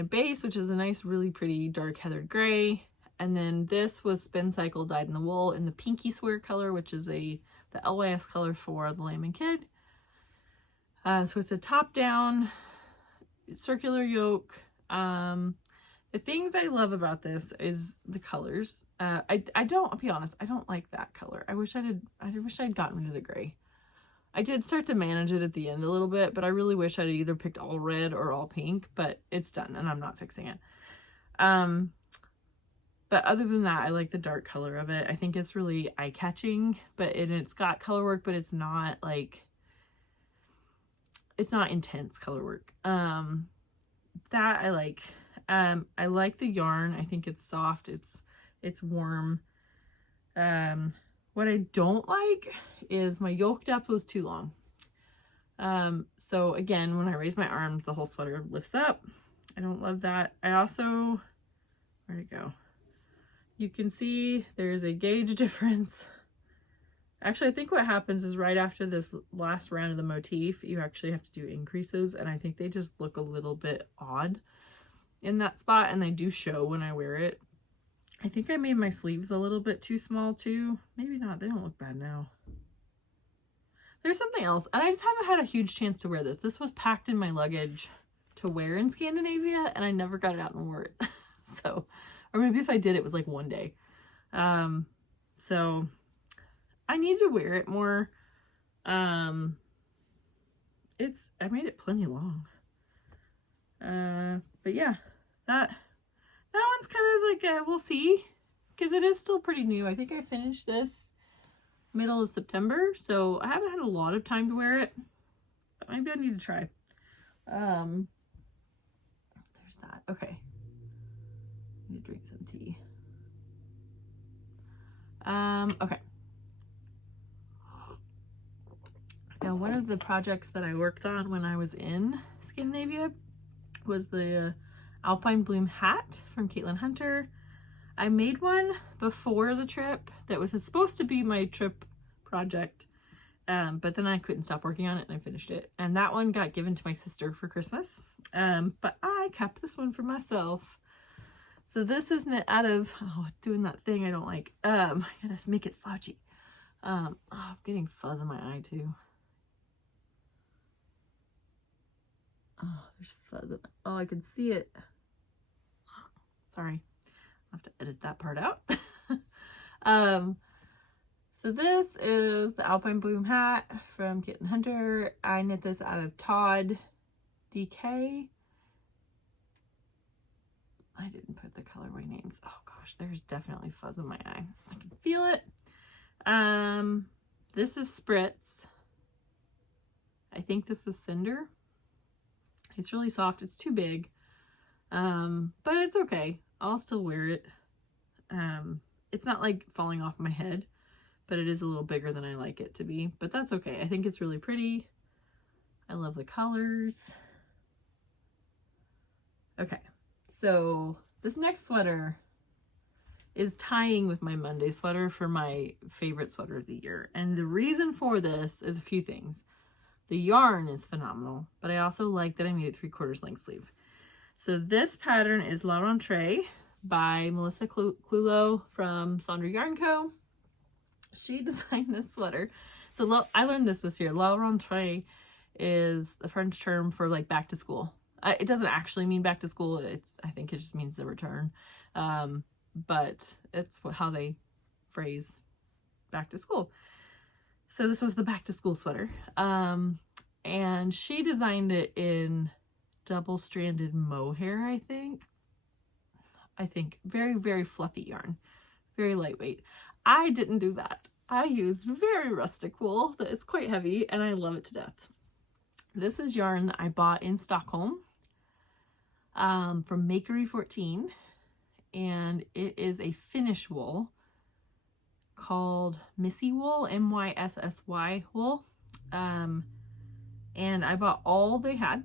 base, which is a nice, really pretty dark heathered gray. And then this was Spin Cycle dyed in the wool in the pinky swear color, which is the LYS color for the Lamb and Kid. So it's a top down circular yoke. The things I love about this is the colors. I'll be honest, I don't like that color. I wish I'd gotten rid of the gray. I did start to manage it at the end a little bit, but I really wish I'd either picked all red or all pink, but it's done and I'm not fixing it. But other than that, I like the dark color of it. I think it's really eye-catching, but it's got color work, but it's not like, it's not intense color work. That I like. I like the yarn. I think it's soft. It's warm. What I don't like is my yoke depth was too long. So again, when I raise my arms, the whole sweater lifts up. I don't love that. I also, where'd it go? You can see there's a gauge difference. Actually, I think what happens is right after this last round of the motif, you actually have to do increases, and I think they just look a little bit odd in that spot, and they do show when I wear it. I think I made my sleeves a little bit too small too. Maybe not. They don't look bad now. There's something else, and I just haven't had a huge chance to wear this. This was packed in my luggage to wear in Scandinavia, and I never got it out and wore it. So, or maybe if I did, it was like one day. So I need to wear it more. I made it plenty long. But yeah, that one's kind of like we'll see, because it is still pretty new. I think I finished this middle of September, so I haven't had a lot of time to wear it, but maybe I need to try. There's that. Okay, I need to drink some tea. Okay. Now, one of the projects that I worked on when I was in Scandinavia was the Alpine bloom hat from Caitlin Hunter. I made one before the trip that was supposed to be my trip project, but then I couldn't stop working on it and I finished it. And that one got given to my sister for Christmas, but I kept this one for myself. So this is knit out of, doing that thing I don't like. I gotta make it slouchy. I'm getting fuzz in my eye too. Oh, there's fuzz in it. Oh, I can see it. Sorry. I'll have to edit that part out. So this is the Alpine bloom hat from Caitlin Hunter. I knit this out of Todd DK. I didn't put the colorway names. Oh gosh, there's definitely fuzz in my eye. I can feel it. This is Spritz. I think this is Cinder. It's really soft. It's too big. But it's okay. I'll still wear it. It's not like falling off my head, but it is a little bigger than I like it to be, but that's okay. I think it's really pretty. I love the colors. Okay. So this next sweater is tying with my Monday sweater for my favorite sweater of the year. And the reason for this is a few things. The yarn is phenomenal, but I also like that I made it 3/4 length sleeve. So this pattern is La Rentrée by Melissa Clulow from Sandra Yarn Co. She designed this sweater. So I learned this year. La Rentrée is the French term for like back to school. It doesn't actually mean back to school. I think it just means the return. But it's how they phrase back to school. So this was the back to school sweater. And she designed it in double-stranded mohair, I think. Very, very fluffy yarn. Very lightweight. I didn't do that. I used very rustic wool. It's quite heavy, and I love it to death. This is yarn that I bought in Stockholm from Makery 14. And it is a Finnish wool called Missy wool, MYSSY wool. And I bought all they had.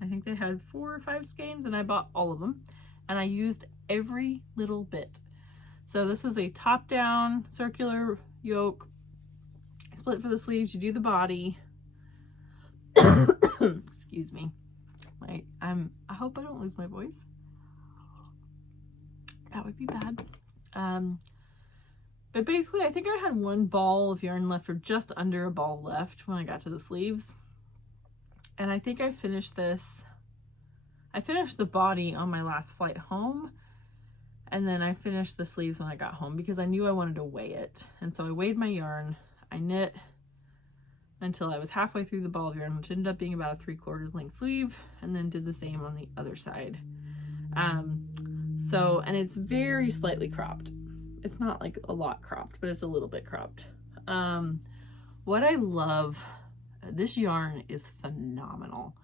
I think they had 4 or 5 skeins, and I bought all of them. And I used every little bit. So this is a top-down circular yoke, split for the sleeves. You do the body. Excuse me. I hope I don't lose my voice. That would be bad. But basically, I think I had 1 ball of yarn left, or just under a ball left when I got to the sleeves. And I think I finished this. I finished the body on my last flight home. And then I finished the sleeves when I got home because I knew I wanted to weigh it. And so I weighed my yarn. I knit until I was halfway through the ball of yarn, which ended up being about a 3/4 length sleeve. And then did the same on the other side. And it's very slightly cropped. It's not like a lot cropped, but it's a little bit cropped. What I love, this yarn is phenomenal.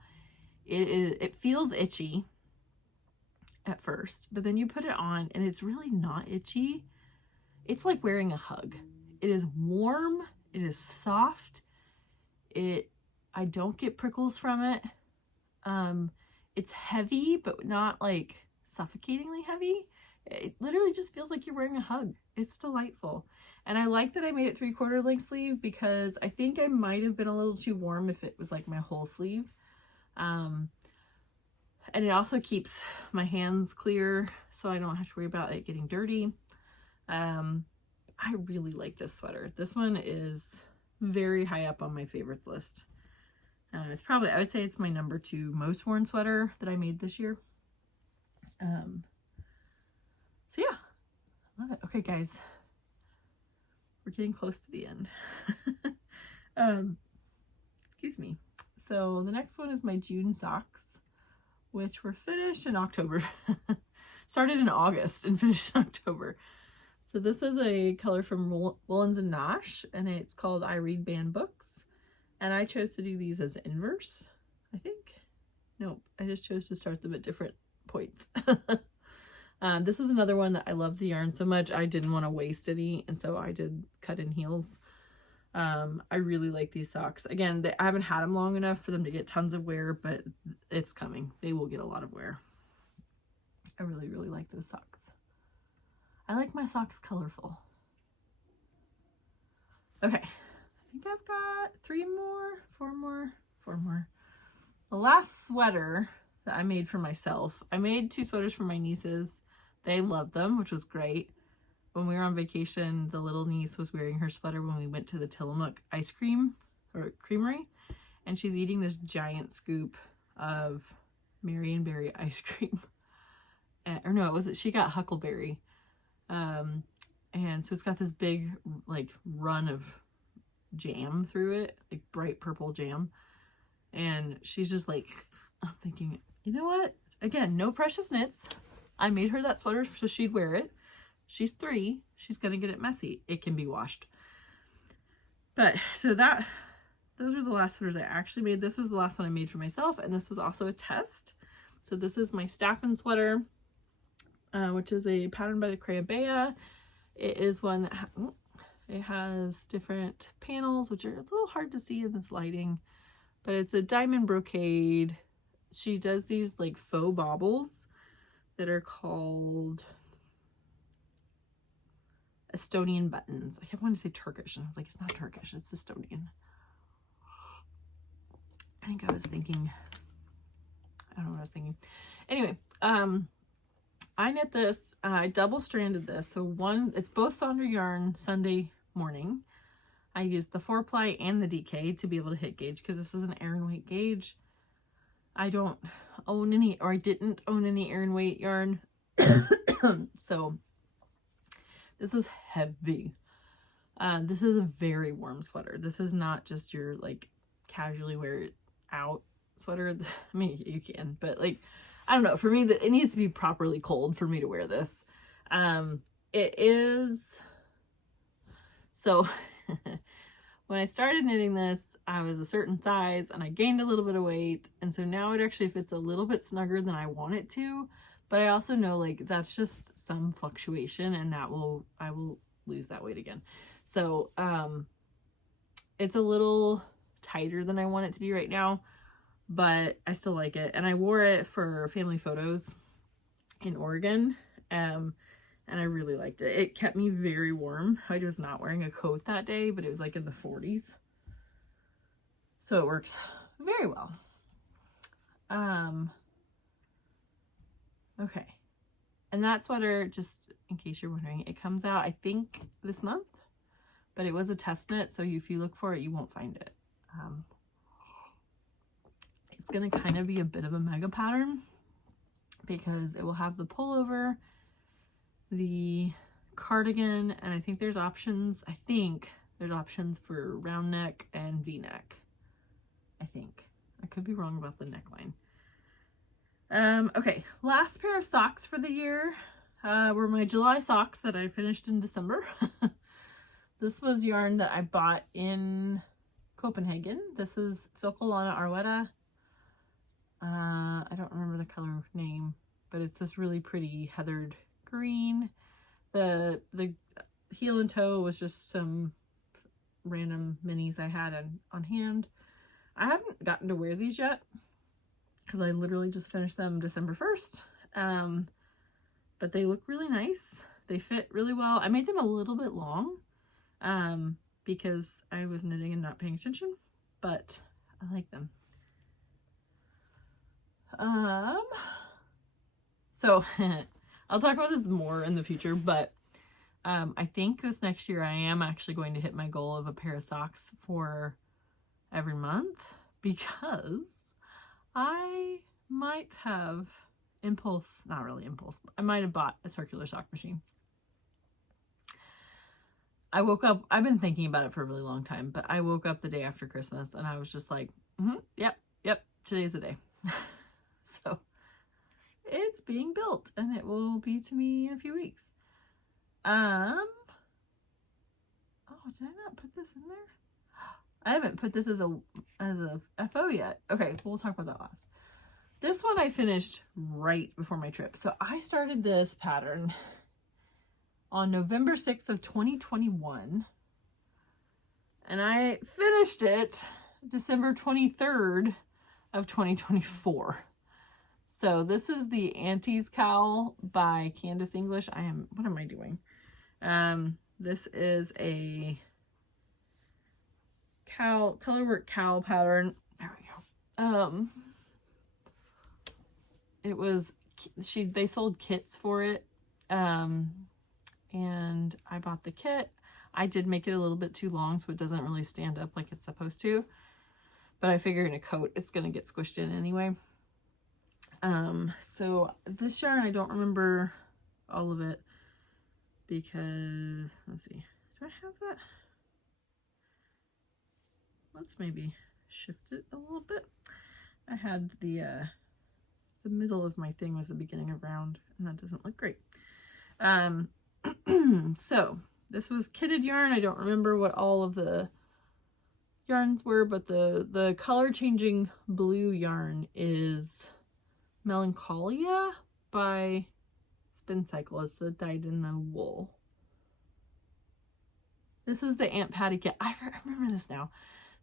It feels itchy at first, but then you put it on and it's really not itchy. It's like wearing a hug. It is warm. It is soft. I don't get prickles from it. It's heavy, but not like suffocatingly heavy. It literally just feels like you're wearing a hug. It's delightful. And I like that I made it 3/4 length sleeve because I think I might have been a little too warm if it was like my whole sleeve. And it also keeps my hands clear, so I don't have to worry about it getting dirty. I really like this sweater. This one is very high up on my favorites list. It's probably, I would say it's my number 2 most worn sweater that I made this year. So yeah, love it. Okay, guys, we're getting close to the end. Excuse me. So the next one is my June socks, which were finished in October. Started in August and finished in October. So this is a color from Woolens and Nosh, and it's called I Read Banned Books. And I chose to do these as inverse, I think. Nope, I just chose to start them at different points. This was another one that I love the yarn so much I didn't want to waste any, and so I did cut in heels. I really like these socks. Again, I haven't had them long enough for them to get tons of wear, but it's coming. They will get a lot of wear. I really, really like those socks. I like my socks colorful. Okay, I think I've got 4 more. The last sweater that I made for myself, I made 2 sweaters for my nieces. They loved them, which was great. When we were on vacation, the little niece was wearing her sweater when we went to the Tillamook ice cream or creamery, and she's eating this giant scoop of Marionberry ice cream. She got Huckleberry. And so it's got this big like run of jam through it, like bright purple jam. And she's just like, I'm thinking, you know what? Again, no precious knits. I made her that sweater so she'd wear it. She's 3. She's going to get it messy. It can be washed. But so those were the last sweaters I actually made. This is the last one I made for myself. And this was also a test. So this is my Staffin sweater, which is a pattern by the Crayabea. It is one that it has different panels, which are a little hard to see in this lighting, but it's a diamond brocade. She does these like faux baubles, that are called Estonian buttons. I kept wanting to say Turkish, and I was like, it's not Turkish, it's Estonian. I think I was thinking, I don't know what I was thinking. Anyway, I knit this, I double stranded this. So it's both Sonder yarn Sunday morning. I used the 4-ply and the DK to be able to hit gauge because this is an Aran weight gauge. I don't own any, or I didn't own any Aran weight yarn. So this is heavy. This is a very warm sweater. This is not just your like casually wear it out sweater. I mean, you can, but like, I don't know. For me, it needs to be properly cold for me to wear this. It is. So when I started knitting this, I was a certain size and I gained a little bit of weight. And so now it actually fits a little bit snugger than I want it to. But I also know like that's just some fluctuation, and I will lose that weight again. So it's a little tighter than I want it to be right now, but I still like it. And I wore it for family photos in Oregon, and I really liked it. It kept me very warm. I was not wearing a coat that day, but it was like in the 40s. So it works very well. Okay. And that sweater, just in case you're wondering, it comes out, I think, this month, but it was a test knit, so if you look for it, you won't find it. It's going to kind of be a bit of a mega pattern because it will have the pullover, the cardigan, and I think there's options. I think there's options for round neck and V-neck. I think. I could be wrong about the neckline. Okay, last pair of socks for the year were my July socks that I finished in December. This was yarn that I bought in Copenhagen. This is Filcolana Arletta. I don't remember the color name, but it's this really pretty heathered green. The heel and toe was just some random minis I had on hand. I haven't gotten to wear these yet because I literally just finished them December 1st. But they look really nice. They fit really well. I made them a little bit long because I was knitting and not paying attention, but I like them. So I'll talk about this more in the future, but I think this next year I am actually going to hit my goal of a pair of socks for every month, because I might have not really impulse, I might have bought a circular sock machine. I woke up, I've been thinking about it for a really long time, but I woke up the day after Christmas and I was just like, yep, today's the day. So it's being built and it will be to me in a few weeks. Oh, did I not put this in there? I haven't put this as a FO yet. Okay, we'll talk about that last. This one I finished right before my trip. So I started this pattern on November 6th of 2021. And I finished it December 23rd of 2024. So this is the Auntie's Cowl by Candice English. What am I doing? This is a colorwork cowl pattern. There we go. It was, they sold kits for it. And I bought the kit. I did make it a little bit too long, so it doesn't really stand up like it's supposed to. But I figure in a coat, it's going to get squished in anyway. So this yarn, I don't remember all of it because, let's see, do I have that? Let's maybe shift it a little bit. I had the middle of my thing was the beginning of round, and that doesn't look great. So this was kitted yarn. I don't remember what all of the yarns were, but the color changing blue yarn is Melancholia by Spin Cycle. It's the dyed in the wool. This is the Aunt Patty kit. I remember this now.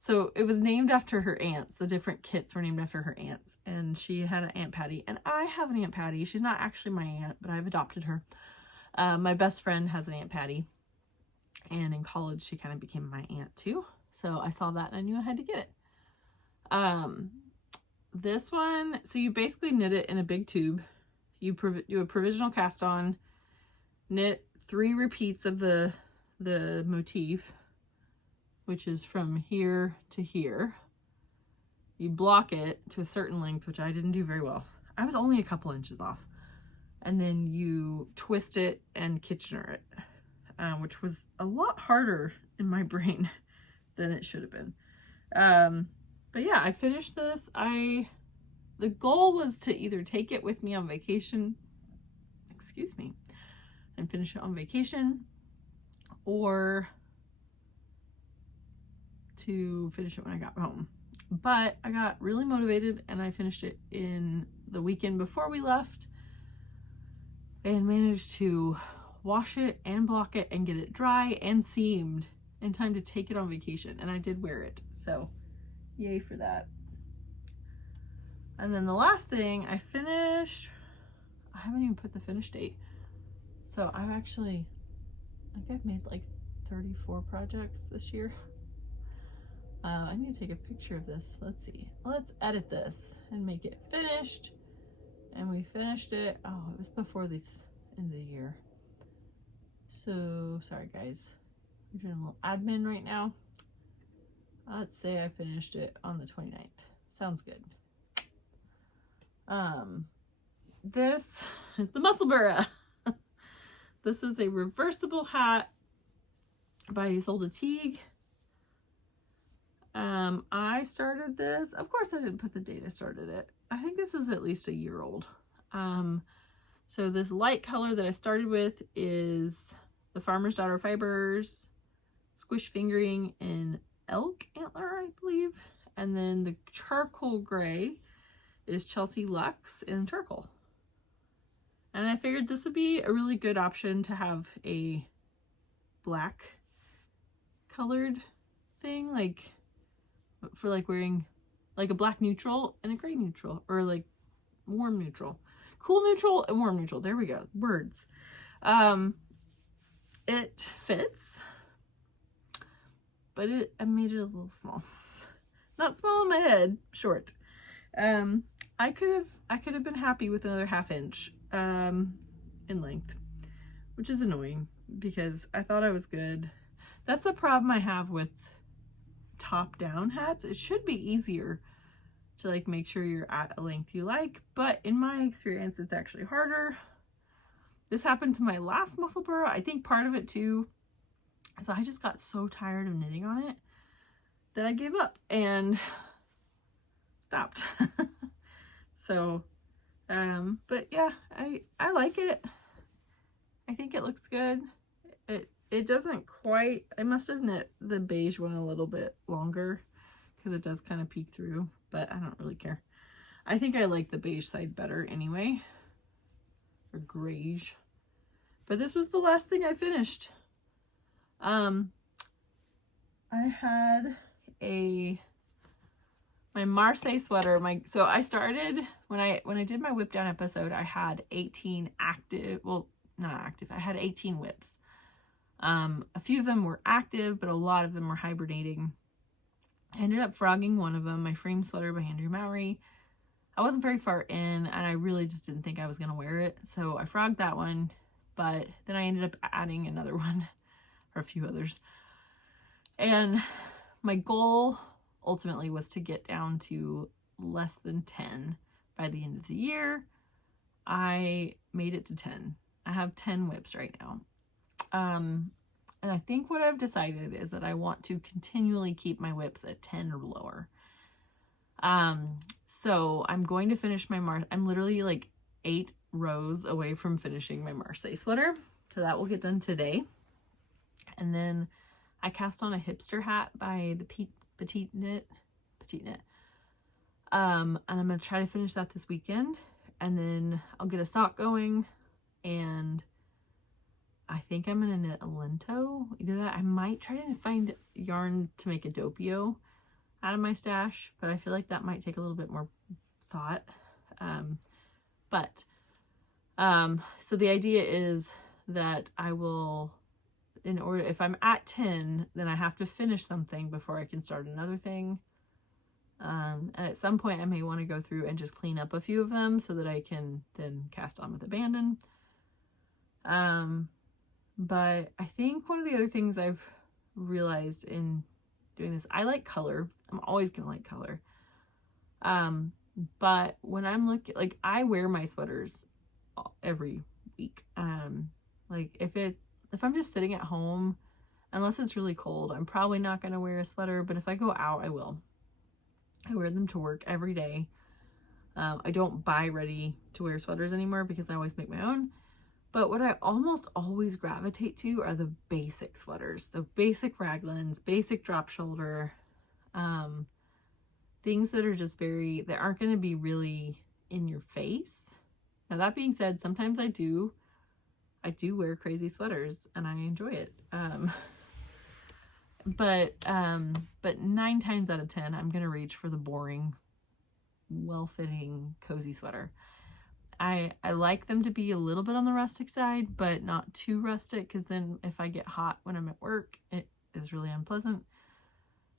So it was named after her aunts. The different kits were named after her aunts. And she had an Aunt Patty. And I have an Aunt Patty. She's not actually my aunt, but I've adopted her. My best friend has an Aunt Patty. And in college, she kind of became my aunt too. So I saw that and I knew I had to get it. This one, so you basically knit it in a big tube. You do a provisional cast on, knit 3 repeats of the motif, which is from here to here. You block it to a certain length, which I didn't do very well. I was only a couple inches off. And then you twist it and Kitchener it, which was a lot harder in my brain than it should have been. But yeah, I finished this. The goal was to either take it with me on vacation, and finish it on vacation, or to finish it when I got home. But I got really motivated and I finished it in the weekend before we left and managed to wash it and block it and get it dry and seamed in time to take it on vacation. And I did wear it, so yay for that. And then the last thing I finished, I haven't even put the finish date. So I think I've made like 34 projects this year. I need to take a picture of this. Let's see. Let's edit this and make it finished. And we finished it. Oh, it was before this end of the year. So sorry guys. I'm doing a little admin right now. Let's say I finished it on the 29th. Sounds good. This is the Musselburgh. This is a reversible hat by Ysolda Teague. I started this. Of course, I didn't put the date I started it. I think this is at least a year old. So this light color that I started with is the Farmer's Daughter Fibers, Squish Fingering in Elk Antler, I believe. And then the charcoal gray is Chelsea Luxe in charcoal. And I figured this would be a really good option to have a black colored thing, like for like wearing like a black neutral and a gray neutral, or like warm neutral, cool neutral and warm neutral. There we go, words. It fits, but I made it a little small. Not small in my head, short. I could have been happy with another 1/2 inch in length, which is annoying because I thought I was good. That's the problem I have with top down hats. It should be easier to like make sure you're at a length you like, but in my experience it's actually harder. This happened to my last Musselburgh. I think part of it too is I just got so tired of knitting on it that I gave up and stopped. So but yeah, I like it. I think it looks good. It doesn't quite, I must have knit the beige one a little bit longer because it does kind of peek through, but I don't really care. I think I like the beige side better anyway, or grayish. But this was the last thing I finished. I had my Marseille sweater. So I started when I did my whip down episode. I had 18 active. Well, not active. I had 18 whips. A few of them were active, but a lot of them were hibernating. I ended up frogging one of them, my frame sweater by Andrew Mowry. I wasn't very far in, and I really just didn't think I was gonna wear it, so I frogged that one. But then I ended up adding another one, or a few others. And my goal ultimately was to get down to less than 10 by the end of the year. I made it to 10. I have 10 whips right now. And I think what I've decided is that I want to continually keep my whips at 10 or lower. So I'm going to finish I'm literally like 8 rows away from finishing my Marseille sweater. So that will get done today. And then I cast on a hipster hat by the PetiteKnit. And I'm going to try to finish that this weekend. And then I'll get a sock going, and I think I'm going to knit a Lento. Either that, I might try to find yarn to make a doppio. out of my stash, but I feel like that might take a little bit more thought. So the idea is that I will, if I'm at 10, then I have to finish something before I can start another thing. And at some point I may want to go through and just clean up a few of them so that I can then cast on with abandon. But I think one of the other things I've realized in doing this, I like color. I'm always gonna like color. But when I'm looking, like, I wear my sweaters every week. Like if I'm just sitting at home, unless it's really cold, I'm probably not gonna wear a sweater, but if I go out, I will. I wear them to work every day. I don't buy ready to wear sweaters anymore because I always make my own. But what I almost always gravitate to are the basic sweaters. So basic raglans, basic drop shoulder, things that are just that aren't going to be really in your face. Now that being said, sometimes I do wear crazy sweaters and I enjoy it. But 9 times out of 10, I'm going to reach for the boring, well-fitting, cozy sweater. I like them to be a little bit on the rustic side, but not too rustic, because then if I get hot when I'm at work, it is really unpleasant.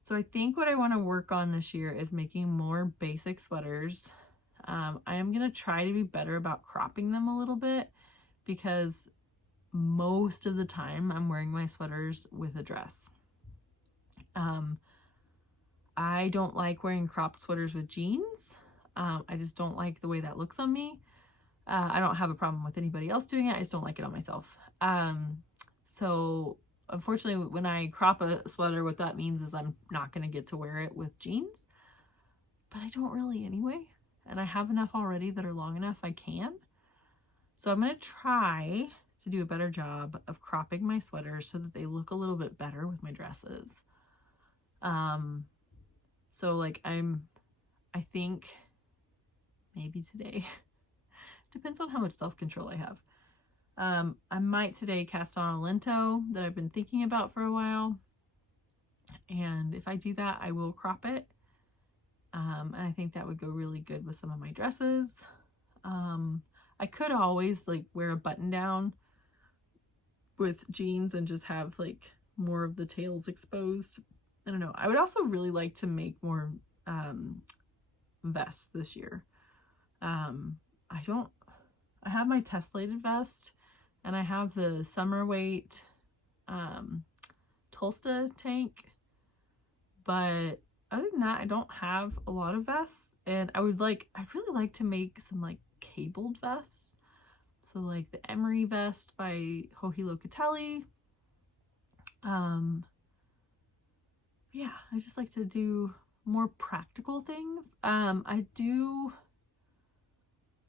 So I think what I want to work on this year is making more basic sweaters. I am going to try to be better about cropping them a little bit, because most of the time I'm wearing my sweaters with a dress. I don't like wearing cropped sweaters with jeans. I just don't like the way that looks on me. I don't have a problem with anybody else doing it. I just don't like it on myself. So unfortunately, when I crop a sweater, what that means is I'm not going to get to wear it with jeans, but I don't really anyway. And I have enough already that are long enough I can. So I'm going to try to do a better job of cropping my sweaters so that they look a little bit better with my dresses. So like I think maybe today, depends on how much self-control I have. I might today cast on a Lento that I've been thinking about for a while. And if I do that, I will crop it. And I think that would go really good with some of my dresses. I could always like wear a button down with jeans and just have like more of the tails exposed. I don't know. I would also really like to make more vests this year. I have my tessellated vest and I have the summer weight Tolsta tank, but other than that, I don't have a lot of vests, and I'd really like to make some like cabled vests. So like the Emery vest by Hietala. Yeah, I just like to do more practical things. I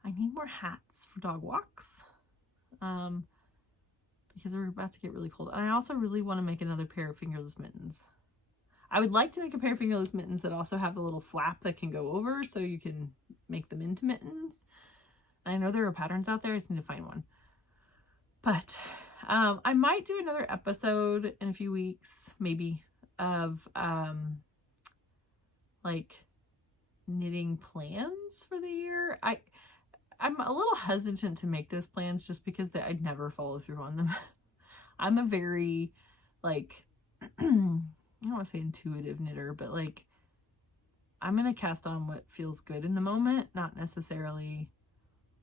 need more hats for dog walks, because we're about to get really cold. And I also really want to make another pair of fingerless mittens. I would like to make a pair of fingerless mittens that also have a little flap that can go over so you can make them into mittens. And I know there are patterns out there. I just need to find one. But I might do another episode in a few weeks, maybe, of like knitting plans for the year. I'm a little hesitant to make those plans just because I'd never follow through on them. I'm a very like I don't want to say intuitive knitter, but like I'm gonna cast on what feels good in the moment, not necessarily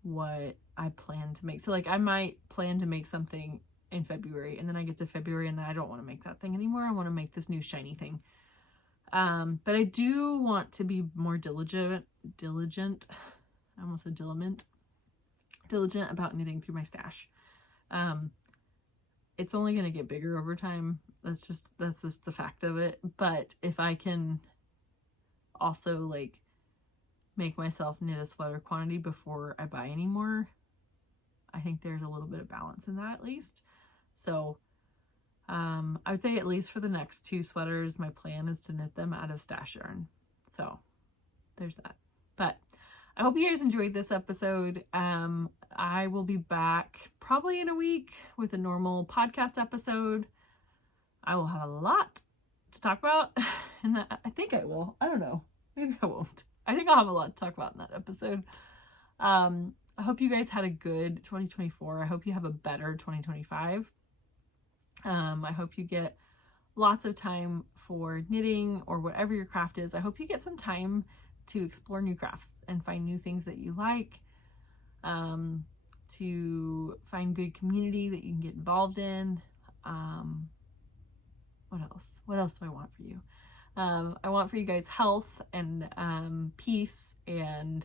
what I plan to make. So like I might plan to make something in February, and then I get to February and then I don't want to make that thing anymore. I want to make this new shiny thing. But I do want to be more diligent. I almost said diligent about knitting through my stash. It's only going to get bigger over time. That's just the fact of it. But if I can also like make myself knit a sweater quantity before I buy any more, I think there's a little bit of balance in that at least. So I would say at least for the next 2 sweaters, my plan is to knit them out of stash yarn. So there's that. But I hope you guys enjoyed this episode. I will be back probably in a week with a normal podcast episode. I will have a lot to talk about, in that. I think I will. I don't know. Maybe I won't. I think I'll have a lot to talk about in that episode. I hope you guys had a good 2024. I hope you have a better 2025. I hope you get lots of time for knitting or whatever your craft is. I hope you get some time to explore new crafts and find new things that you like, to find good community that you can get involved in. What else? What else do I want for you? I want for you guys health and peace and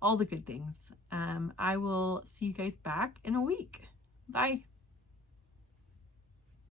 all the good things. I will see you guys back in a week. Bye.